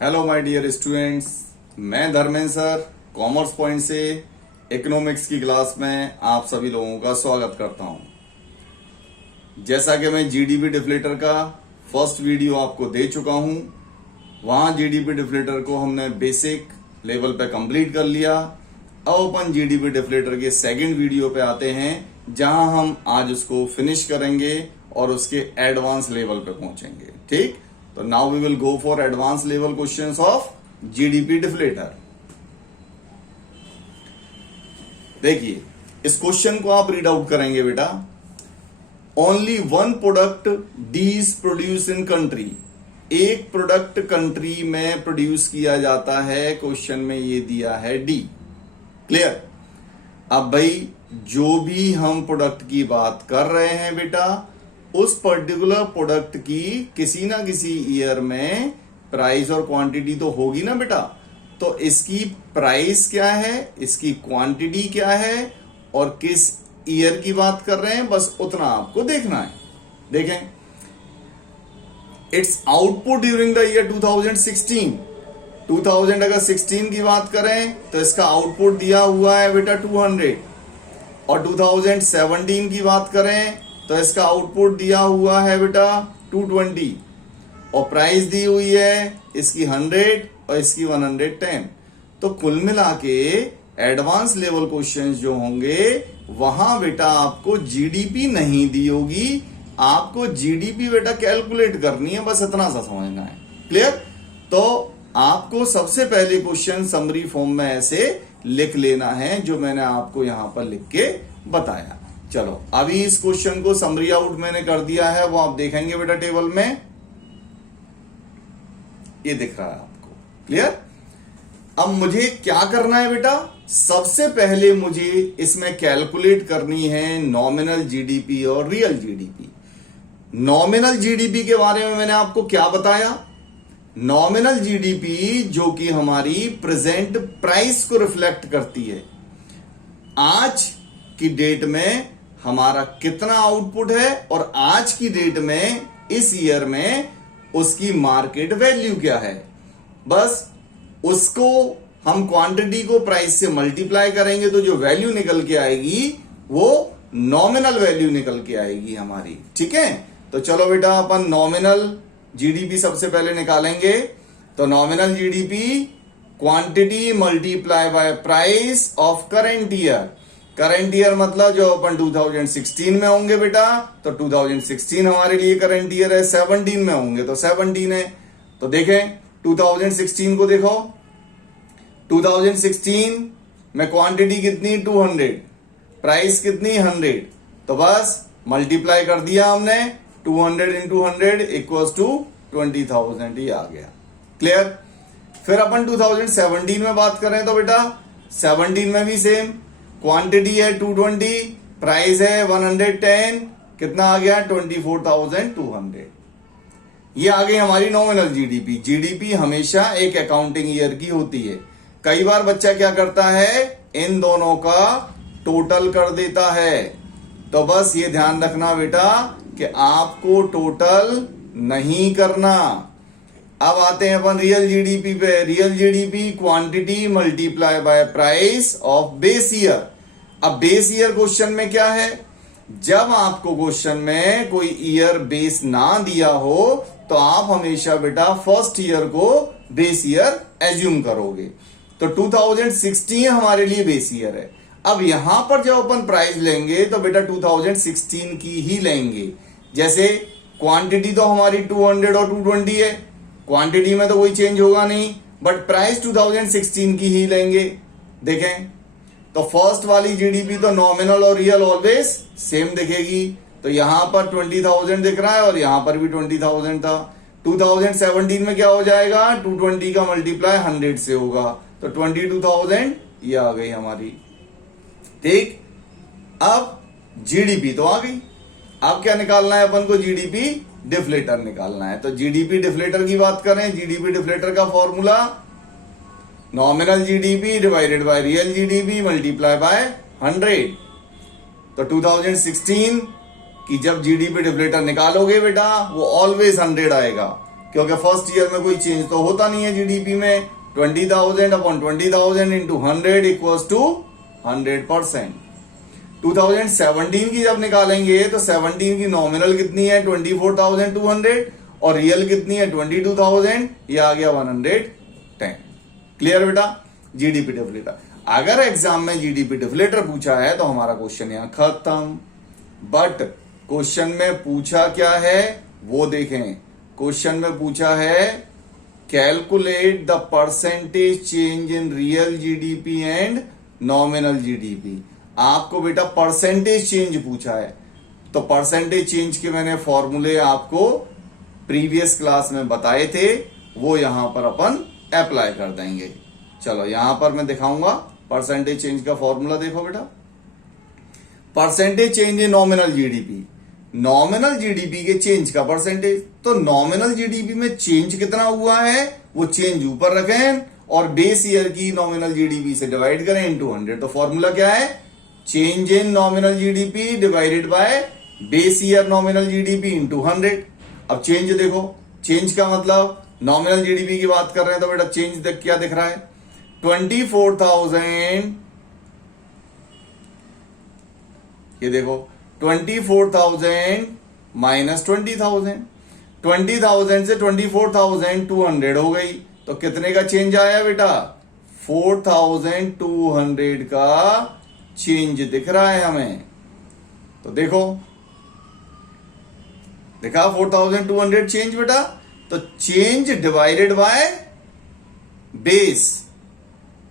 Hello my dear students, मैं Dharmendra sir commerce point से economics की क्लास में आप सभी लोगों का स्वागत करता हूं। जैसा कि मैं जीडीपी डिफ्लेटर का फर्स्ट वीडियो आपको दे चुका हूं, वहां जीडीपी डिफ्लेटर को हमने बेसिक लेवल पे कंप्लीट कर लिया। अब अपन जीडीपी डिफ्लेटर के सेकंड वीडियो पे आते हैं, जहां हम आज उसको फिनिश करेंगे और उसके एडवांस लेवल पे पहुंचेंगे। ठीक, तो now we will go for advance level questions of GDP deflator. देखिए, इस क्वेश्चन को आप रीड आउट करेंगे बेटा। Only one product D is produce in country. एक प्रोडक्ट कंट्री में प्रोड्यूस किया जाता है, क्वेश्चन में ये दिया है डी। क्लियर? अब भाई, जो भी हम प्रोडक्ट की बात कर रहे हैं बेटा, उस पर्टिकुलर प्रोडक्ट की किसी ना किसी ईयर में प्राइस और क्वांटिटी तो होगी ना बेटा। तो इसकी प्राइस क्या है, इसकी क्वांटिटी क्या है और किस ईयर की बात कर रहे हैं, बस उतना आपको देखना है। देखें, it's output during the year 2016। 2000 अगर 16 की बात करें तो इसका आउटपुट दिया हुआ है बेटा 200, और 2017 की बात करें तो इसका आउटपुट दिया हुआ है बेटा 220, और प्राइस दी हुई है इसकी 100 और इसकी 110। तो कुल मिला के एडवांस लेवल क्वेश्चंस जो होंगे, वहां बेटा आपको जीडीपी नहीं दी होगी, आपको जीडीपी बेटा कैलकुलेट करनी है, बस इतना सा समझना है। क्लियर? तो आपको सबसे पहले क्वेश्चन समरी फॉर्म में ऐसे लिख लेना है, जो मैंने आपको यहां पर लिख के बताया। चलो, अभी इस क्वेश्चन को समरी आउट मैंने कर दिया है, वो आप देखेंगे बेटा टेबल में, ये दिख रहा है आपको। क्लियर? अब मुझे क्या करना है बेटा, सबसे पहले मुझे इसमें कैलकुलेट करनी है नॉमिनल जीडीपी और रियल जीडीपी। नॉमिनल जीडीपी के बारे में मैंने आपको क्या बताया? नॉमिनल जीडीपी जो कि हमारी प्रेजेंट प्राइस को रिफ्लेक्ट करती है, आज की डेट में हमारा कितना आउटपुट है और आज की डेट में इस ईयर में उसकी मार्केट वैल्यू क्या है। बस उसको हम क्वांटिटी को प्राइस से मल्टीप्लाई करेंगे तो जो वैल्यू निकल के आएगी वो नॉमिनल वैल्यू निकल के आएगी हमारी। ठीक है, तो चलो बेटा अपन नॉमिनल जीडीपी सबसे पहले निकालेंगे। तो nominal GDP quantity multiply by price of current year. Current year मतलब जो अपन 2016 में होंगे बेटा, तो 2016 हमारे लिए करंट ईयर है। 17 में होंगे तो 17 है। तो देखें 2016 को देखो, 2016 में क्वांटिटी कितनी 200, प्राइस कितनी 100, तो बस मल्टीप्लाई कर दिया हमने, 200 इंटू 100 इक्वल्स टू 20,000, ये आ गया। क्लियर? फिर अपन 2017 में बात करें तो बेटा 17 में भी सेम, क्वांटिटी है 220, प्राइस है 110, कितना आ गया 24,200। ये आ गई हमारी नॉमिनल जीडीपी। जीडीपी हमेशा एक अकाउंटिंग ईयर की होती है। कई बार बच्चा क्या करता है, इन दोनों का टोटल कर देता है। तो बस ये ध्यान रखना बेटा कि आपको टोटल नहीं करना। अब आते हैं अपन रियल जीडीपी पे। Real GDP quantity multiply by price of base year. अब बेस ईयर क्वेश्चन में क्या है, जब आपको क्वेश्चन में कोई ईयर बेस ना दिया हो तो आप हमेशा बेटा फर्स्ट ईयर को बेस ईयर एज्यूम करोगे। तो 2016 हमारे लिए बेस ईयर है। अब यहां पर जब अपन प्राइस लेंगे तो बेटा 2016 की ही लेंगे। जैसे क्वांटिटी तो हमारी 200 और 220 है, क्वांटिटी में तो कोई चेंज होगा नहीं, बट प्राइस 2016 की ही लेंगे। देखें, तो फर्स्ट वाली जीडीपी तो नॉमिनल और रियल ऑलवेज सेम दिखेगी। तो यहां पर 20,000 दिख रहा है और यहां पर भी 20,000 था। 2017 में क्या हो जाएगा, 220 का मल्टीप्लाई 100 से होगा, तो 22,000 ये आ गई हमारी। ठीक, अब जीडीपी तो आ गई। अब क्या निकालना है अपन को, जीडीपी डिफ्लेटर निकालना है। तो जीडीपी डिफ्लेटर की बात करें, जीडीपी डिफ्लेटर का formula nominal GDP divided by real GDP multiply by 100। तो 2016 की जब जीडीपी डिफ्लेटर निकालोगे बेटा, वो ऑलवेज 100 आएगा, क्योंकि फर्स्ट ईयर में कोई चेंज तो होता नहीं है जीडीपी में। 20,000 अपॉन 20,000 इंटू 100 इक्वल्स टू 100%। 2017 की जब निकालेंगे तो 17 की नॉमिनल कितनी है 24,200 और रियल कितनी है 22,000, ये आ गया 110। क्लियर बेटा? GDP deflator. अगर एग्जाम में जीडीपी डिफ्लेटर पूछा है तो हमारा क्वेश्चन यहां खत्म। बट क्वेश्चन में पूछा क्या है वो देखें। क्वेश्चन में पूछा है calculate the percentage change in real GDP and nominal GDP. आपको बेटा परसेंटेज चेंज पूछा है, तो परसेंटेज चेंज के मैंने फॉर्मूले आपको प्रीवियस क्लास में बताए थे, वो यहां पर अपन अप्लाई कर देंगे। चलो यहां पर मैं दिखाऊंगा परसेंटेज चेंज का फॉर्मूला। देखो बेटा, percentage change in nominal GDP, nominal GDP के चेंज का परसेंटेज। तो नॉमिनल जीडीपी में चेंज कितना हुआ है वो चेंज ऊपर रखें और बेस ईयर की नॉमिनल जीडीपी से डिवाइड करें इनटू 100। तो फॉर्मूला क्या है? Change in nominal GDP divided by base year nominal GDP into 100। अब चेंज देखो, चेंज का मतलब नॉमिनल जीडीपी की बात कर रहे हैं तो बेटा चेंज देख क्या दिख रहा है 24,000। ये देखो 24,000 माइनस 20,000, 20,000 से 24,200 हो गई तो कितने का चेंज आया बेटा 4,200 का चेंज दिख रहा है हमें। तो देखो देखा 4,200 चेंज बेटा। तो change divided by base,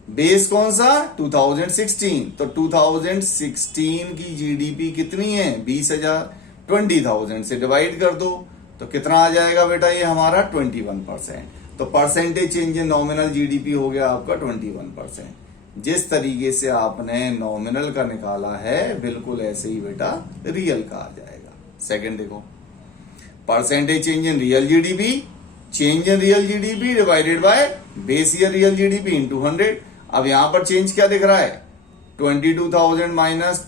base कौन सा 2016। तो 2016 की जीडीपी कितनी है 20,000, 20,000 से डिवाइड कर दो तो कितना आ जाएगा बेटा ये हमारा 21%। तो percentage change in nominal GDP हो गया आपका 21%। जिस तरीके से आपने नॉमिनल का निकाला है बिल्कुल ऐसे ही बेटा रियल का आ जाएगा। सेकंड देखो, percentage change in real GDP, change in real GDP divided by base year real GDP into 100। अब यहां पर चेंज क्या दिख रहा है 22,000 माइनस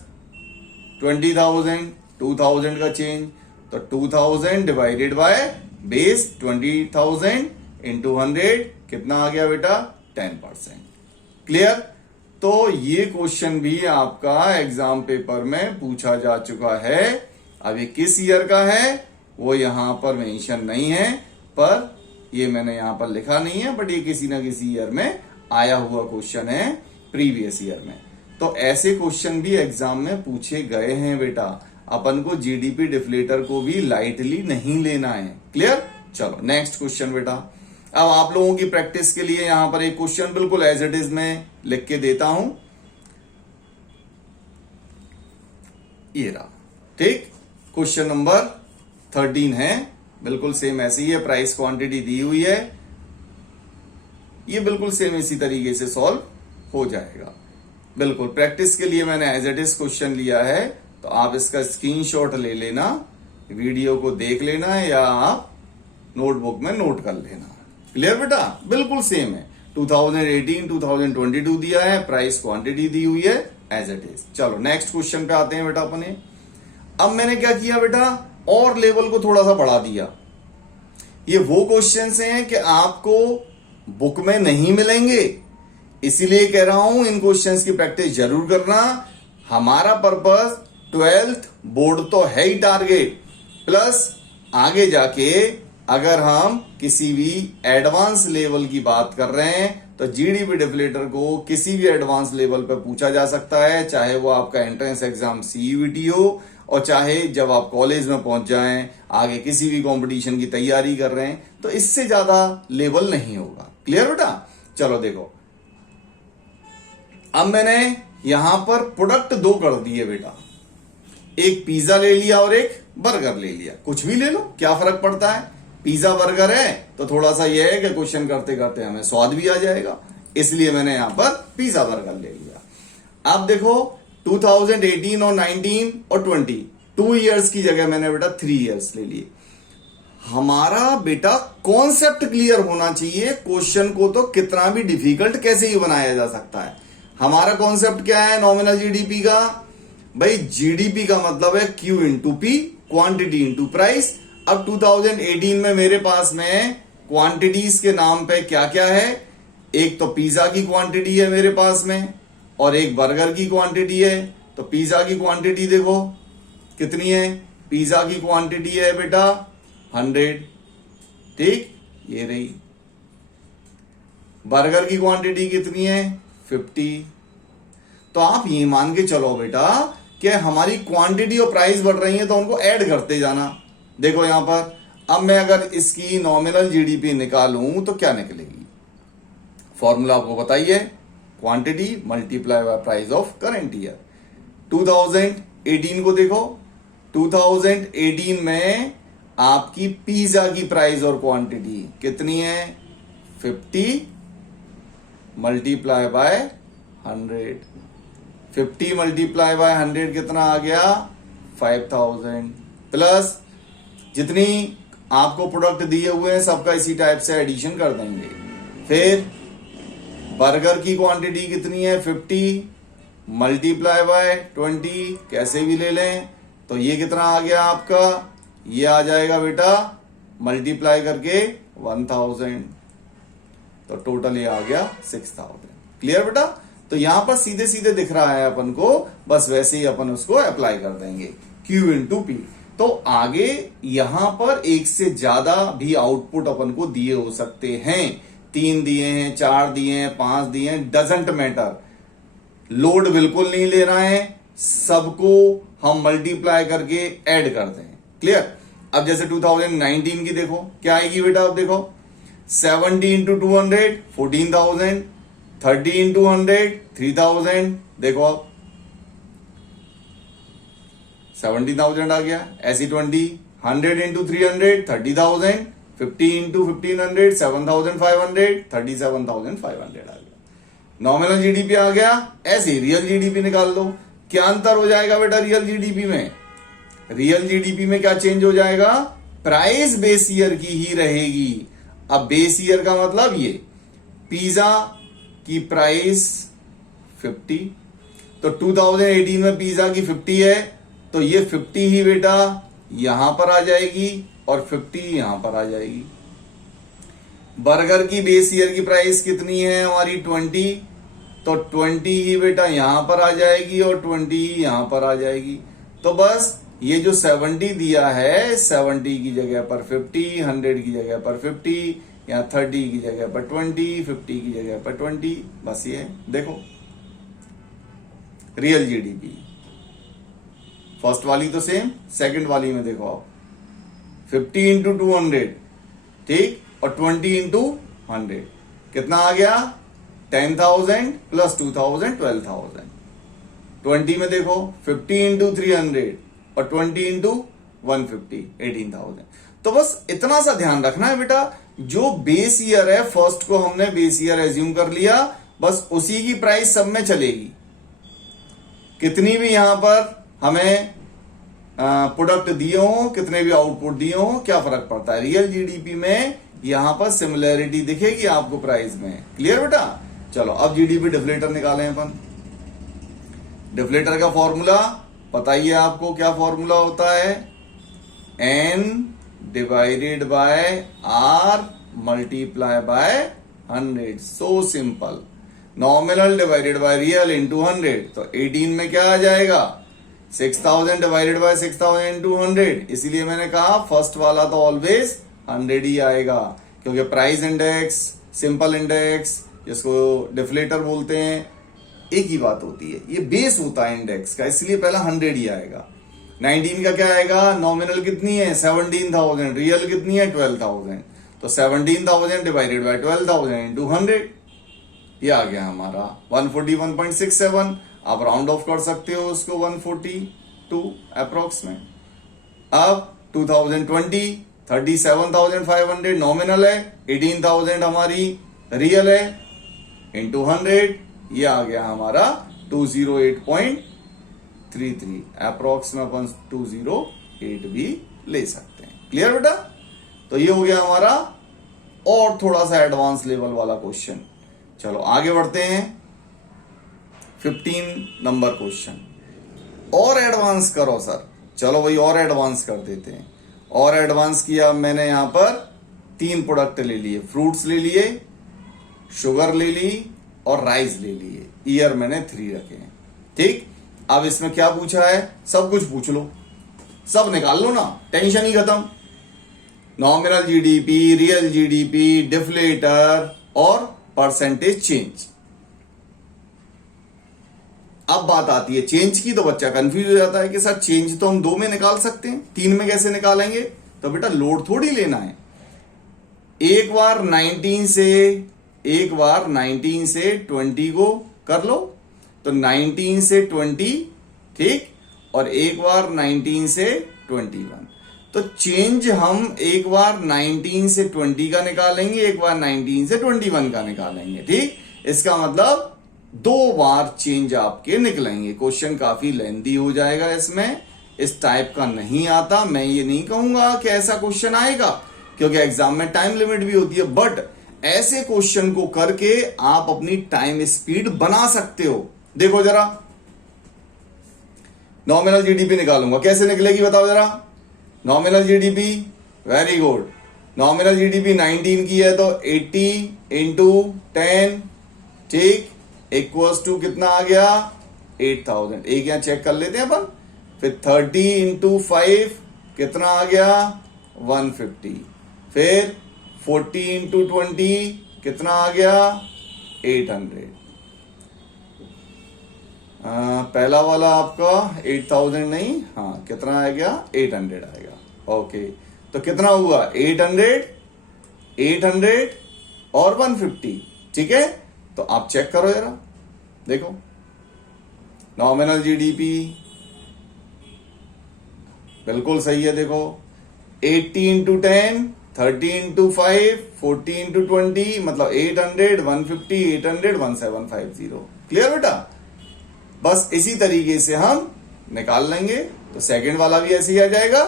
20,000, 2,000 का चेंज। तो 2,000 डिवाइडेड बाय बेस 20,000 इंटू 100 कितना आ गया बेटा 10%। क्लियर? तो ये क्वेश्चन भी आपका एग्जाम पेपर में पूछा जा चुका है। अब ये किस ईयर का है वो यहां पर मेंशन नहीं है, पर ये मैंने यहां पर लिखा नहीं है, बट ये किसी ना किसी ईयर में आया हुआ क्वेश्चन है प्रीवियस ईयर में। तो ऐसे क्वेश्चन भी एग्जाम में पूछे गए हैं बेटा। अपन को जीडीपी डिफ्लेटर को भी लाइटली नहीं लेना है। क्लियर? चलो नेक्स्ट क्वेश्चन बेटा। अब आप लोगों की प्रैक्टिस के लिए यहां पर एक क्वेश्चन बिल्कुल एज इट इज में लिख के देता हूं। ये रहा, ठीक। क्वेश्चन नंबर 13 है, बिल्कुल सेम ऐसे ही है। प्राइस क्वांटिटी दी हुई है, ये बिल्कुल सेम इसी तरीके से सॉल्व हो जाएगा। बिल्कुल प्रैक्टिस के लिए मैंने एज इट इज क्वेश्चन लिया है, तो आप इसका स्क्रीनशॉट ले लेना, वीडियो को देख लेना या आप नोटबुक में नोट कर लेना। क्लियर बेटा? बिल्कुल सेम है। 2018 2022 दिया है, प्राइस क्वांटिटी दी हुई है एज इट इज। चलो नेक्स्ट क्वेश्चन पे आते हैं बेटा अपने। अब मैंने क्या किया बेटा, और लेवल को थोड़ा सा बढ़ा दिया। ये वो क्वेश्चंस हैं कि आपको बुक में नहीं मिलेंगे, इसीलिए कह रहा हूं इन क्वेश्चंस की प्रैक्टिस जरूर करना। हमारा पर्पस 12th बोर्ड तो है ही टारगेट, प्लस आगे जाके अगर हम किसी भी एडवांस लेवल की बात कर रहे हैं तो जीडीपी डिफ्लेटर को किसी भी एडवांस लेवल पर पूछा जा सकता है, चाहे वो आपका एंट्रेंस एग्जाम सीयूईटी हो और चाहे जब आप कॉलेज में पहुंच जाएं, आगे किसी भी कंपटीशन की तैयारी कर रहे हैं, तो इससे ज्यादा लेवल नहीं होगा। क्लियर बेटा? चलो देखो, अब मैंने यहां पर प्रोडक्ट दो कर दिए बेटा, एक पिज्जा ले लिया और एक बर्गर ले लिया। कुछ भी ले लो, क्या फर्क पड़ता है। पिज्जा बर्गर है तो थोड़ा सा यह है कि क्वेश्चन करते करते हमें स्वाद भी आ जाएगा, इसलिए मैंने यहां पर पिज्जा बर्गर ले लिया। अब देखो 2018 और 19 और 20 2 इयर्स की जगह मैंने बेटा 3 इयर्स ले लिए। हमारा बेटा कॉन्सेप्ट क्लियर होना चाहिए। क्वेश्चन को तो कितना भी डिफिकल्ट कैसे ही बनाया जा सकता है। हमारा कॉन्सेप्ट क्या है नॉमिनल जीडीपी का? भाई जीडीपी का मतलब है Q into P, quantity into price. अब 2018 में मेरे पास में क्वांटिटीज के नाम पे क्या क्या है, एक तो पिज्जा की क्वांटिटी है मेरे पास में और एक बर्गर की क्वांटिटी है। तो पिज्जा की क्वांटिटी देखो कितनी है, पिज्जा की क्वांटिटी है बेटा 100, ठीक, ये रही। बर्गर की क्वांटिटी कितनी है 50। तो आप ये मान के चलो बेटा कि हमारी क्वांटिटी और प्राइस बढ़ रही है तो उनको ऐड करते जाना। देखो यहां पर अब मैं अगर इसकी नॉमिनल जीडीपी निकालूं तो क्या निकलेगी, फॉर्मूला आपको बताइए, quantity multiply by price of current year. 2018 को देखो, 2018 में आपकी पिज्जा की प्राइस और क्वांटिटी कितनी है 50 मल्टीप्लाई बाय 100। 50 मल्टीप्लाई बाय 100 कितना आ गया 5000 प्लस जितनी आपको प्रोडक्ट दिए हुए हैं सबका इसी टाइप से एडिशन कर देंगे। फिर बर्गर की क्वांटिटी कितनी है 50 मल्टीप्लाई बाय 20, कैसे भी ले लें तो ये कितना आ गया आपका, ये आ जाएगा बेटा मल्टीप्लाई करके 1000, तो टोटल ये आ गया 6000। क्लियर बेटा। तो यहां पर सीधे सीधे दिख रहा है अपन को, बस वैसे ही अपन उसको अप्लाई कर देंगे Q इंटू पी। तो आगे यहां पर एक से ज्यादा भी आउटपुट अपन को दिए हो सकते हैं, 3 दिए हैं, 4 दिए हैं, 5 दिए हैं, डजंट मैटर, लोड बिल्कुल नहीं ले रहा है, सबको हम मल्टीप्लाई करके ऐड करते हैं। क्लियर। अब जैसे 2019 की देखो क्या आएगी बेटा, अब देखो 70 इंटू 200 14,000, 30 इंटू 100 3000, देखो अब 70,000 आ गया। ऐसी 20 100 इंटू 300 30,000, 50 इंटू 1500 7,500 37,500 आ गया। नॉमिनल जीडीपी आ गया। ऐसे रियल जीडीपी निकाल दो। क्या अंतर हो जाएगा बेटा रियल जीडीपी में, रियल जीडीपी में क्या चेंज हो जाएगा, प्राइस बेस ईयर की ही रहेगी। अब बेस ईयर का मतलब ये पिज्जा की प्राइस 50, तो 2018 में पिज्जा की 50 है तो ये 50 ही बेटा यहां पर आ जाएगी और 50 यहां पर आ जाएगी। बर्गर की बेस ईयर की प्राइस कितनी है हमारी 20, तो 20 ही बेटा यहां पर आ जाएगी और 20 ही यहां पर आ जाएगी। तो बस ये जो 70 दिया है 70 की जगह पर 50, 100 की जगह पर 50, या 30 की जगह पर 20, 50 की जगह पर 20, बस ये देखो रियल जीडीपी। फर्स्ट वाली तो सेम, सेकंड वाली में देखो आप 50 इंटू 200, ठीक, और 20 इंटू 100 कितना आ गया 10,000 प्लस 2,000 12,000। 20 में देखो 50 इंटू 300 और 20 इंटू 150 18,000। तो बस इतना सा ध्यान रखना है बेटा, जो बेस ईयर है फर्स्ट को हमने बेस ईयर एज्यूम कर लिया, बस उसी की प्राइस सब में चलेगी। कितनी भी यहां पर हमें प्रोडक्ट दिए हो, कितने भी आउटपुट दिए हो, क्या फर्क पड़ता है, रियल जीडीपी में यहां पर सिमिलैरिटी दिखेगी आपको प्राइस में। क्लियर बेटा। चलो अब जीडीपी डिफ्लेटर निकालें अपन। डिफ्लेटर का फॉर्मूला बताइए आपको, क्या फॉर्मूला होता है, N divided by R multiply by 100। So simple. Nominal divided by real into 100, तो 18 में क्या आ जाएगा 6000 डिवाइडेड बाय 6000 इंटू 100। इसीलिए मैंने कहा फर्स्ट वाला तो ऑलवेज 100 ही आएगा, क्योंकि प्राइस इंडेक्स, सिंपल इंडेक्स जिसको डिफ्लेटर बोलते हैं, एक ही बात होती है, ये बेस होता है इंडेक्स का, इसलिए पहला 100 ही आएगा। 19 का क्या आएगा, नॉमिनल कितनी है 17,000, रियल कितनी है 12,000, तो 17,000 डिवाइडेड बाय 12,000 इंटू 100, ये आ गया हमारा 141.67। आप राउंड ऑफ कर सकते हो उसको 142 अप्रोक्स में। अब 2020 37,500 नॉमिनल है, 18,000 हमारी रियल है, इंटू 100, ये आ गया हमारा 208.33 अप्रोक्स में अपन 208 भी ले सकते हैं। क्लियर बेटा। तो ये हो गया हमारा और थोड़ा सा एडवांस लेवल वाला क्वेश्चन। चलो आगे बढ़ते हैं। 15 नंबर क्वेश्चन, और एडवांस करो सर, चलो भाई और एडवांस कर देते हैं। और एडवांस किया मैंने यहां पर 3 प्रोडक्ट ले लिए, फ्रूट्स ले लिए, शुगर ले ली और राइस ले लिए। ईयर मैंने 3 रखे हैं। ठीक, अब इसमें क्या पूछा है, सब कुछ पूछ लो, सब निकाल लो ना, टेंशन ही खत्म। Nominal GDP, real GDP, deflator और परसेंटेज चेंज। अब बात आती है चेंज की, तो बच्चा कंफ्यूज हो जाता है कि सर चेंज तो हम 2 में निकाल सकते हैं, 3 में कैसे निकालेंगे? तो बेटा लोड थोड़ी लेना है। एक बार 19 से 20 को कर लो, तो 19 से 20, ठीक, और एक बार 19 से 21। तो चेंज हम एक बार 19 से 20 का निकालेंगे, एक बार 19 से 21 का निकालेंगे। ठीक, इसका मतलब 2 बार चेंज आपके निकलेंगे। क्वेश्चन काफी लेंथी हो जाएगा, इसमें इस टाइप का नहीं आता। मैं ये नहीं कहूंगा कि ऐसा क्वेश्चन आएगा, क्योंकि एग्जाम में टाइम लिमिट भी होती है, बट ऐसे क्वेश्चन को करके आप अपनी टाइम स्पीड बना सकते हो। देखो जरा, नॉमिनल जीडीपी निकालूंगा, कैसे निकलेगी बताओ जरा। Nominal GDP, very good, nominal GDP 19 की है तो 80 इंटू 10, ठीक, इक्वल्स टू कितना आ गया, 8000। एक यहां चेक कर लेते हैं अपन। फिर 30 इंटू 5 कितना आ गया, 150। फिर 40 इंटू 20 कितना आ गया, 800। पहला वाला आपका 8000 नहीं, हाँ कितना आ गया, 800 आएगा। ओके, तो कितना हुआ, 800 और 150, ठीक है। तो आप चेक करो जरा, देखो नॉमिनल जीडीपी बिल्कुल सही है। देखो 80 इंटू 10, 30 इंटू 5, 40 इंटू 20, मतलब 800, 150, 800, 1750। क्लियर बेटा? बस इसी तरीके से हम निकाल लेंगे। तो सेकंड वाला भी ऐसे ही आ जाएगा।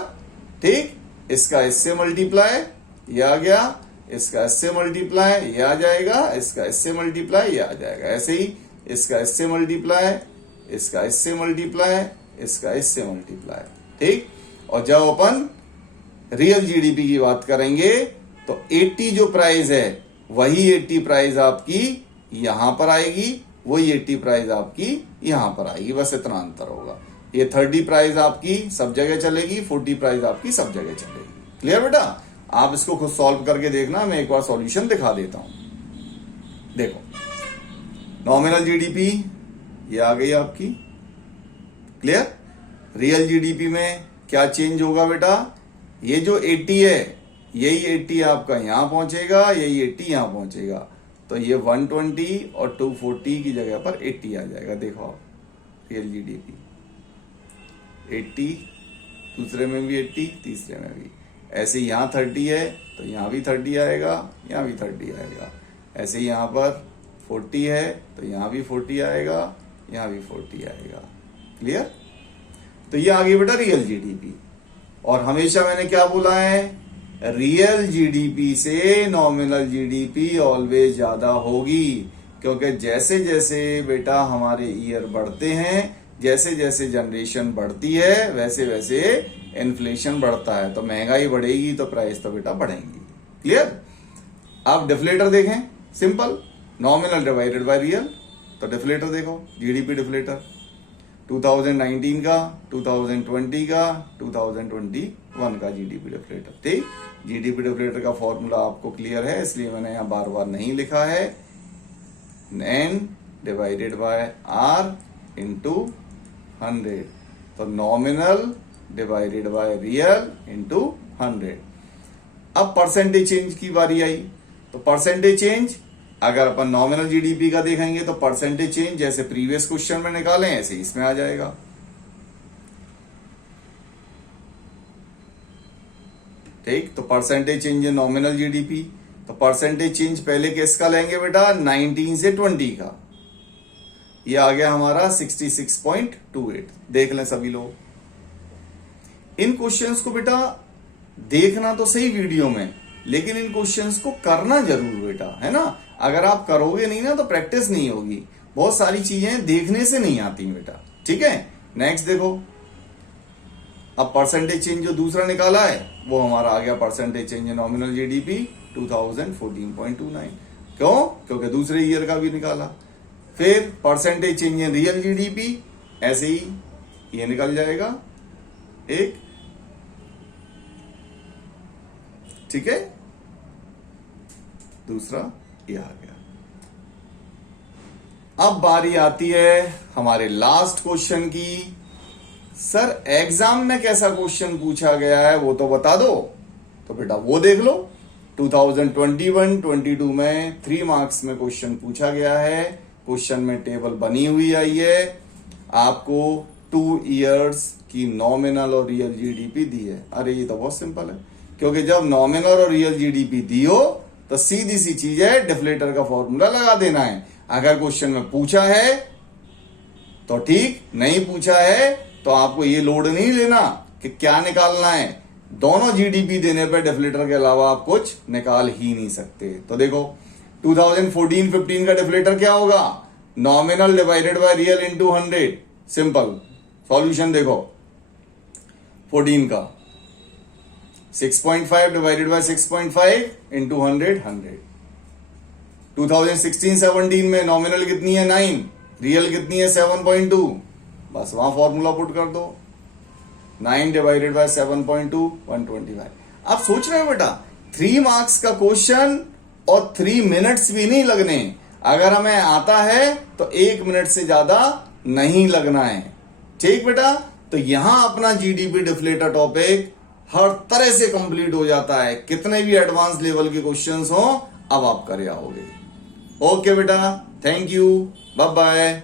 ठीक, इसका इससे मल्टीप्लाई ये आ गया, इसका इससे मल्टीप्लाई ये आ जाएगा, इसका इससे मल्टीप्लाई ये आ जाएगा। ऐसे ही इसका इससे मल्टीप्लाई, इसका इससे मल्टीप्लाई, इसका इससे मल्टीप्लाई। ठीक, और जब अपन रियल जीडीपी की बात करेंगे तो 80 जो प्राइस है वही 80 प्राइस आपकी यहां पर आएगी, वही 80 प्राइस आपकी यहां पर आएगी, बस इतना अंतर होगा। ये 30 प्राइस आपकी सब जगह चलेगी, 40 प्राइस आपकी सब जगह चलेगी। क्लियर बेटा? आप इसको खुद सॉल्व करके देखना, मैं एक बार सॉल्यूशन दिखा देता हूं। देखो नॉमिनल जीडीपी ये आ गई आपकी, क्लियर। रियल जीडीपी में क्या चेंज होगा बेटा, ये जो 80 है यही 80 आपका यहां पहुंचेगा, यही 80 यहां पहुंचेगा, तो ये 120 और 240 की जगह पर 80 आ जाएगा। देखो आप, रियल जीडीपी 80, दूसरे में भी 80, तीसरे में भी। ऐसे यहां 30 है तो यहां भी 30 आएगा, यहां भी 30 आएगा। ऐसे यहां पर 40 है तो यहां भी 40 आएगा, यहां भी 40 आएगा। क्लियर? तो ये आ गई बेटा रियल जीडीपी। और हमेशा मैंने क्या बोला है, रियल जीडीपी से नॉमिनल जीडीपी ऑलवेज ज्यादा होगी, क्योंकि जैसे जैसे बेटा हमारे ईयर बढ़ते हैं, जैसे जैसे जनरेशन बढ़ती है, वैसे वैसे इन्फ्लेशन बढ़ता है, तो महंगाई बढ़ेगी तो प्राइस तो बेटा बढ़ेंगी। क्लियर? आप डिफ्लेटर देखें, simple, nominal divided by real. तो डिफ्लेटर देखो, जीडीपी डिफ्लेटर 2019 का, 2020 का, 2021 का जीडीपी डिफ्लेटर। ठीक, जीडीपी डिफ्लेटर का फॉर्मूला आपको क्लियर है, इसलिए मैंने यहां बार बार नहीं लिखा है। n divided by r into 100, तो nominal divided by real into 100। अब परसेंटेज चेंज की बारी आई, तो परसेंटेज चेंज अगर अपन नॉमिनल जीडीपी का देखेंगे तो परसेंटेज चेंज जैसे प्रीवियस क्वेश्चन में निकाले ऐसे इसमें आ जाएगा। ठीक, तो परसेंटेज चेंज है नॉमिनल जीडीपी, तो परसेंटेज चेंज पहले किसका लेंगे बेटा, 19 से 20 का। ये आ गया हमारा 66.28। देख लें सभी लोग इन क्वेश्चंस को बेटा, देखना तो सही वीडियो में, लेकिन इन क्वेश्चंस को करना जरूर बेटा, है ना। अगर आप करोगे नहीं ना तो प्रैक्टिस नहीं होगी। बहुत सारी चीजें देखने से नहीं आती बेटा, ठीक है। नेक्स्ट देखो, अब परसेंटेज चेंज जो दूसरा निकाला है वो हमारा आ गया परसेंटेज चेंज नॉमिनल जीडीपी 2014.29। क्यों? क्योंकि दूसरे ईयर का भी निकाला। फिर percentage change in real GDP, ऐसे ही ये निकल जाएगा एक, ठीक है। दूसरा ये आ गया। अब बारी आती है हमारे लास्ट क्वेश्चन की। सर एग्जाम में कैसा क्वेश्चन पूछा गया है वो तो बता दो। तो बेटा वो देख लो, 2021-22 में 3 मार्क्स में क्वेश्चन पूछा गया है। क्वेश्चन में टेबल बनी हुई आई है, आपको 2 इयर्स की नॉमिनल और रियल जीडीपी दी है। अरे ये तो बहुत सिंपल है, क्योंकि जब नॉमिनल और रियल जीडीपी दी हो तो सीधी सी चीज है, डिफलेटर का फॉर्मूला लगा देना है। अगर क्वेश्चन में पूछा है तो ठीक, नहीं पूछा है तो आपको ये लोड नहीं लेना कि क्या निकालना है। दोनों जीडीपी देने पर डिफलेटर के अलावा आप कुछ निकाल ही नहीं सकते। तो देखो 2014-15 का डिफलेटर क्या होगा? Nominal divided by real into 100। Simple solution देखो, 14 का 6.5 डिवाइडेड बाय 6.5 इंटू 100। 2016-17 में नॉमिनल कितनी है? 9, रियल कितनी है? 7.2। बस वहां फॉर्मूला पुट कर दो, 9 डिवाइडेड बाय 7.2 125। आप सोच रहे हो बेटा 3 मार्क्स का क्वेश्चन और 3 मिनट्स भी नहीं लगने। अगर हमें आता है तो 1 मिनट से ज्यादा नहीं लगना है, ठीक बेटा। तो यहां अपना जीडीपी डिफलेटर टॉपिक हर तरह से कंप्लीट हो जाता है। कितने भी एडवांस लेवल के क्वेश्चंस हो अब आप कर आओगे। ओके बेटा, थैंक यू, बाय बाय।